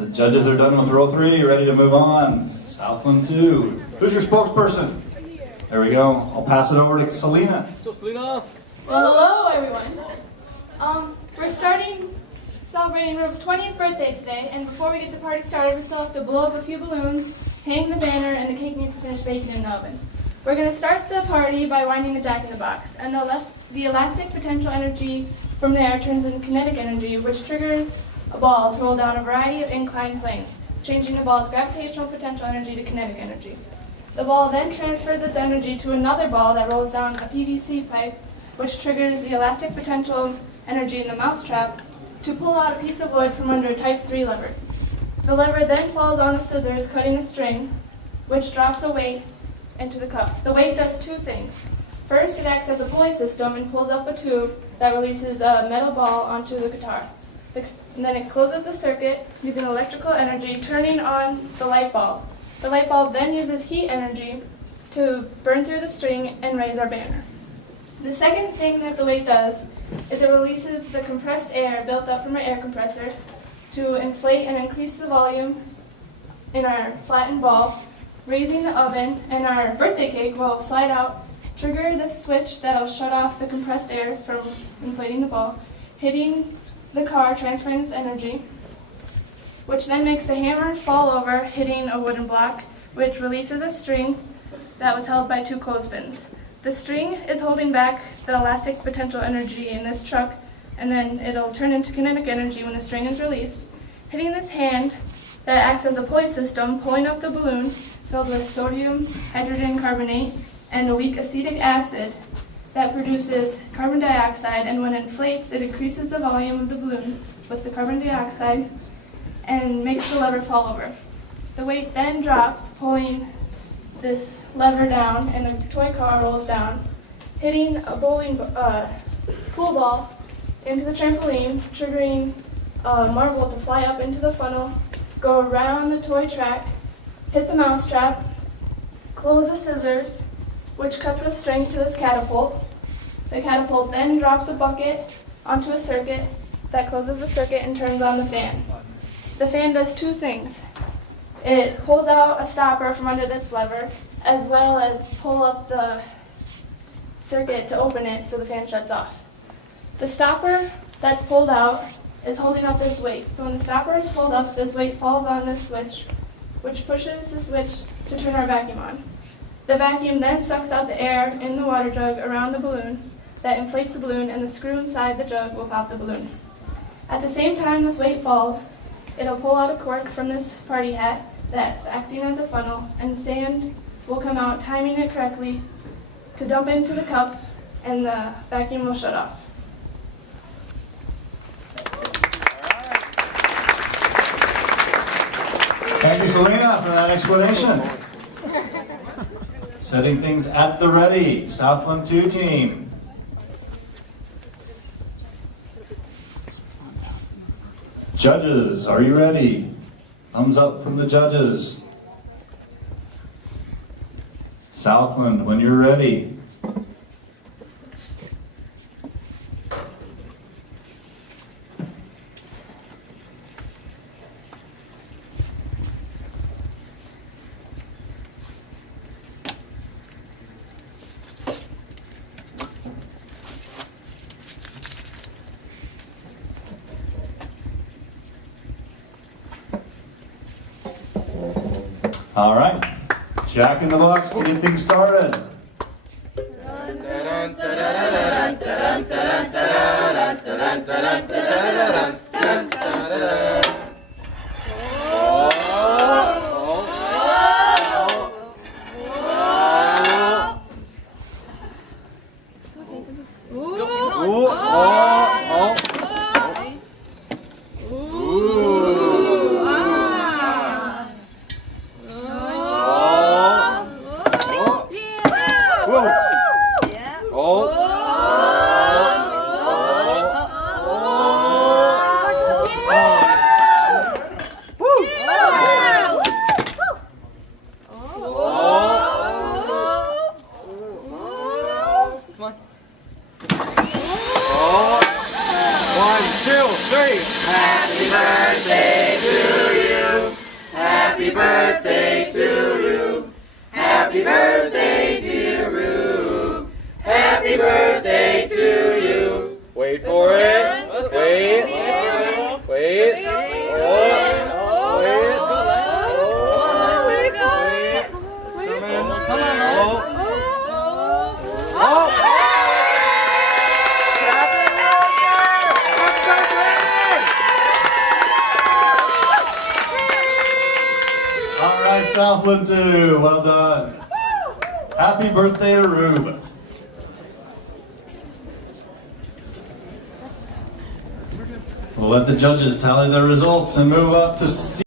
The judges are done with row 3, ready to move on. Southland 2. Who's your spokesperson? There we go. I'll pass it over to Selena. So Selena. Well, hello everyone. We're celebrating Rube's 20th birthday today, and before we get the party started, we still have to blow up a few balloons, hang the banner, and the cake needs to finish baking in the oven. We're going to start the party by winding the jack in the box, and the elastic potential energy from there turns into kinetic energy, which triggers a ball to roll down a variety of inclined planes, changing the ball's gravitational potential energy to kinetic energy. The ball then transfers its energy to another ball that rolls down a PVC pipe, which triggers the elastic potential energy in the mousetrap to pull out a piece of wood from under a type 3 lever. The lever then falls on a scissors, cutting a string, which drops a weight into the cup. The weight does two things. First, it acts as a pulley system and pulls up a tube that releases a metal ball onto the guitar. And then it closes the circuit using electrical energy, turning on the light bulb. The light bulb then uses heat energy to burn through the string and raise our banner. The second thing that the weight does is it releases the compressed air built up from our air compressor to inflate and increase the volume in our flattened ball, raising the oven, and our birthday cake will slide out, trigger the switch that will shut off the compressed air from inflating the ball, hitting the car, transferring its energy, which then makes the hammer fall over, hitting a wooden block, which releases a string that was held by 2 clothespins. The string is holding back the elastic potential energy in this truck, and then it'll turn into kinetic energy when the string is released, hitting this hand that acts as a pulley system, pulling up the balloon filled with sodium hydrogen carbonate and a weak acetic acid that produces carbon dioxide, and when it inflates, it increases the volume of the balloon with the carbon dioxide and makes the lever fall over. The weight then drops, pulling this lever down, and the toy car rolls down, hitting a bowling pool ball into the trampoline, triggering a marble to fly up into the funnel, go around the toy track, hit the mousetrap, close the scissors, which cuts a string to this catapult. The catapult then drops a bucket onto a circuit that closes the circuit and turns on the fan. The fan does two things. It pulls out a stopper from under this lever, as well as pull up the circuit to open it so the fan shuts off. The stopper that's pulled out is holding up this weight. So when the stopper is pulled up, this weight falls on this switch, which pushes the switch to turn our vacuum on. The vacuum then sucks out the air in the water jug around the balloon that inflates the balloon, and the screw inside the jug will pop the balloon. At the same time this weight falls, it'll pull out a cork from this party hat that's acting as a funnel, and sand will come out, timing it correctly to dump into the cup, and the vacuum will shut off. Thank you, Selena, for that explanation. Setting things at the ready, Southland 2 team. Judges, are you ready? Thumbs up from the judges. Southland, when you're ready. All right, Jack in the box to get things started. Happy birthday, dear Rube. Happy birthday to you. Wait for it. Wait. Wait. All right, Southland 2, well done. Happy birthday to Rube. We'll let the judges tally the results and move up to